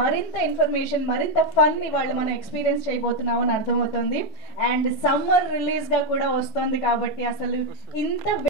మరింత ఇన్ఫర్మేషన్, మరింత ఫన్ ఇవాళ మనం ఎక్స్పీరియన్స్ చేయబోతున్నాం అని అర్థమవుతుంది. అండ్ సమ్మర్ రిలీజ్ గా కూడా వస్తుంది కాబట్టి అసలు ఇంత